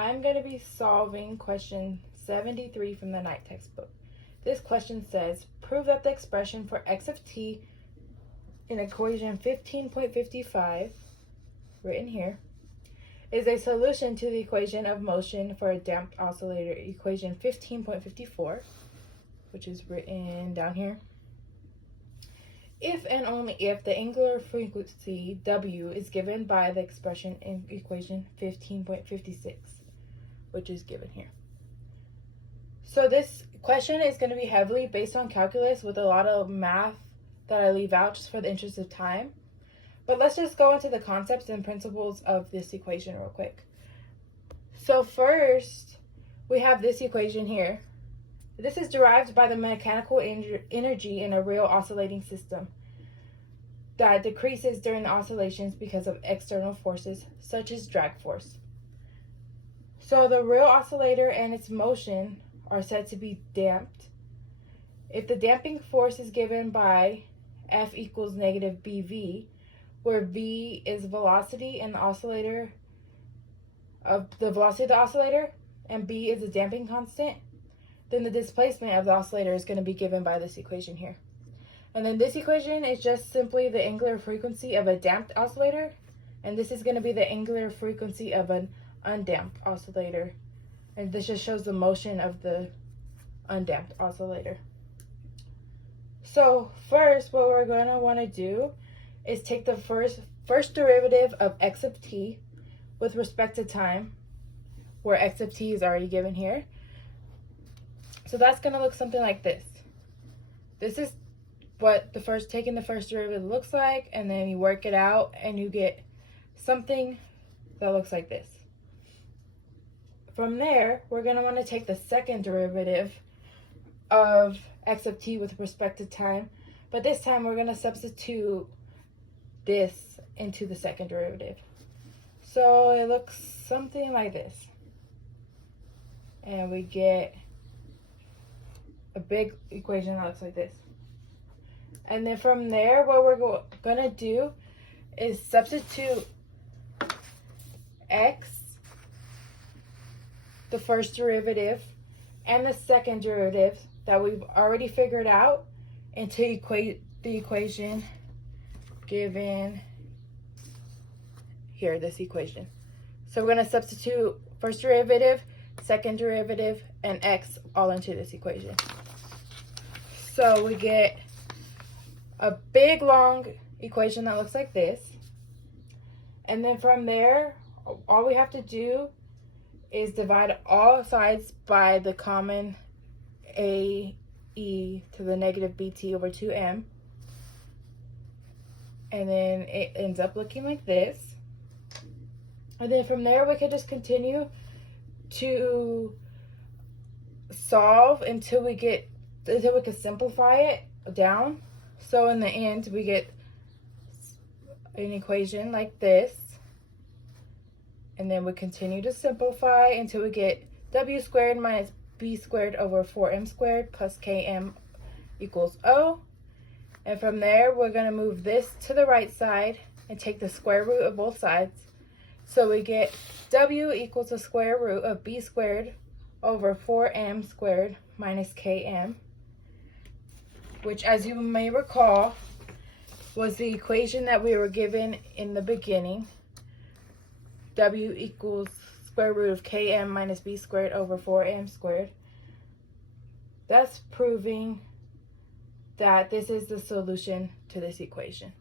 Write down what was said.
I'm going to be solving question 73 from the night textbook. This question says, prove that the expression for x of t in equation 15.55, written here, is a solution to the equation of motion for a damped oscillator, equation 15.54, which is written down here. If and only if the angular frequency W is given by the expression in equation 15.56, which is given here. So this question is going to be heavily based on calculus with a lot of math that I leave out just for the interest of time. But let's just go into the concepts and principles of this equation real quick. So first, we have this equation here. This is derived by the mechanical energy in a real oscillating system that decreases during the oscillations because of external forces such as drag force. So the real oscillator and its motion are said to be damped if the damping force is given by F equals negative BV, where V is velocity in the oscillator of the velocity of the oscillator and B is the damping constant. Then the displacement of the oscillator is going to be given by this equation here. And then this equation is just simply the angular frequency of a damped oscillator, and this is going to be the angular frequency of an undamped oscillator. And this just shows the motion of the undamped oscillator. So first, what we're going to want to do is take the first derivative of x of t with respect to time, where x of t is already given here. So that's going to look something like this. This is what taking the first derivative looks like, and then you work it out and you get something that looks like this. From there, we're going to want to take the second derivative of x of t with respect to time, but this time we're going to substitute this into the second derivative. So it looks something like this. And we get a big equation that looks like this. And then from there, what we're going to do is substitute x, the first derivative, and the second derivative that we've already figured out into the equation given here, this equation. So we're going to substitute first derivative, second derivative, and x all into this equation. So we get a big long equation that looks like this. And then from there, all we have to do is divide all sides by the common AE to the negative BT over 2M. And then it ends up looking like this. And then from there, we can just continue to solve until we can simplify it down. So in the end, we get an equation like this. And then we continue to simplify until we get W squared minus B squared over 4M squared plus KM equals O. And from there, we're going to move this to the right side and take the square root of both sides. So we get W equals the square root of B squared over 4M squared minus KM, which, as you may recall, was the equation that we were given in the beginning. W equals square root of Km minus B squared over 4M squared. That's proving that this is the solution to this equation.